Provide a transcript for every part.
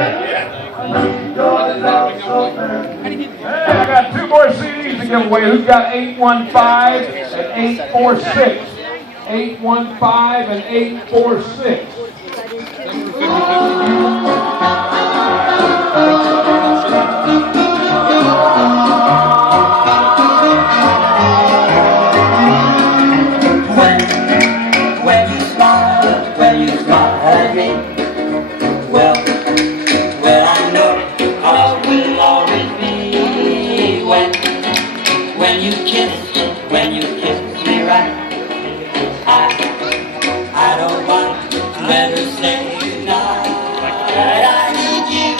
And I got two more CDs to give away. Who's got 815 and 846? 815 and 846. When you smile at me, well, I know all will always be. When you kiss me right, I don't want to better say goodnight. I need you,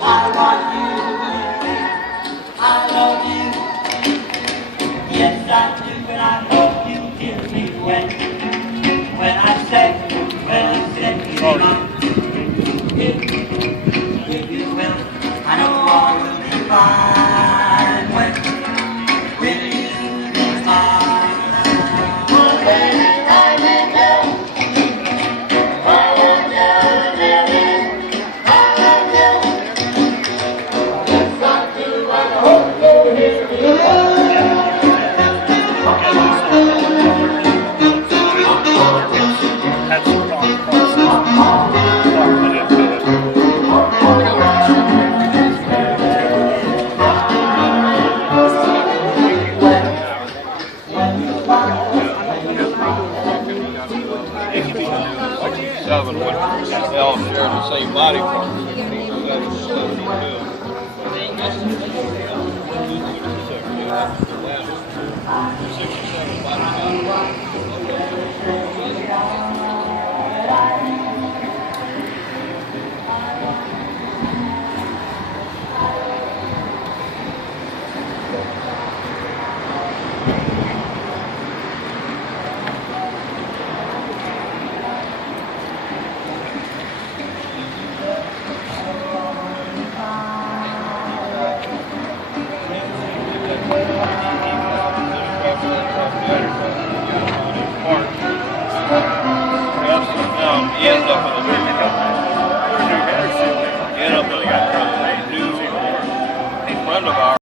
I want you, I love you. Yes, I do, and I hope you hear me when I say, if you will, I know all will be fine when you be mine. One baby, I may know, I want you, baby, I love you. Yes, I do, I hope you hear me. They all share the same body part. Six or seven body parts.